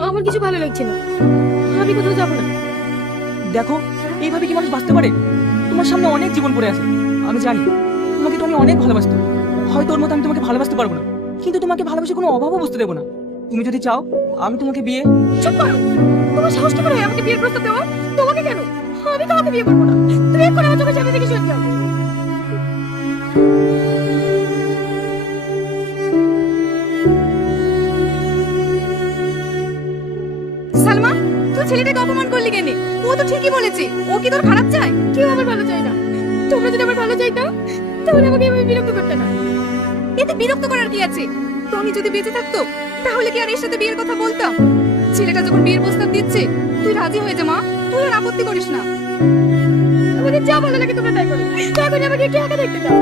আমার কিছু ভালো লাগছে না, আমি কোথাও যাবো না। দেখো, এইভাবে কি মানুষ বাঁচতে পারে? তোমার সামনে অনেক জীবন পড়ে আছে। আমি জানি তোমাকে তো আমি অনেক ভালোবাসতো। হয়তো ওর মতো আমি তোমাকে ভালোবাসতে পারবো না, কিন্তু তোমাকে ভালোবেসে কোনো অভাবও বুঝতে দেবো না। তুমি যদি চাও আমি তোমাকে বিয়ে। চুপ করো, তোমার সাহস কি করে হয় আমাকে বিয়ের প্রস্তাব দেওয়া? তোমাকে কেন? আমি তোমাকে বিয়ে করবো না। তুমি এখন আমার চোখের সামনে থেকে সরে যাও। সালমা, তুই ছেলেটাকে অপমান করলি কেন? ও তো ঠিকই বলেছে, ও কি তোর খারাপ চায়? কেউ আমার ভালো চায় না। তোমরা যদি আমার ভালো চাইতা তাহলে আমাকে এভাবে বিরক্ত করতে না। এতে বিরক্ত করার কি আছে? টনি যদি বেঁচে থাকতো তাহলে কি আর এর সাথে বিয়ের কথা বলতাম? ছেলেটা যখন বিয়ের প্রস্তাব দিচ্ছে তুই রাজি হয়ে যা মা, তুই আর আপত্তি করিস না। আমাদের যা ভালো লাগে তোমরা তাই করো, দয়া করে আমাকে একটু একা দেখতে দাও।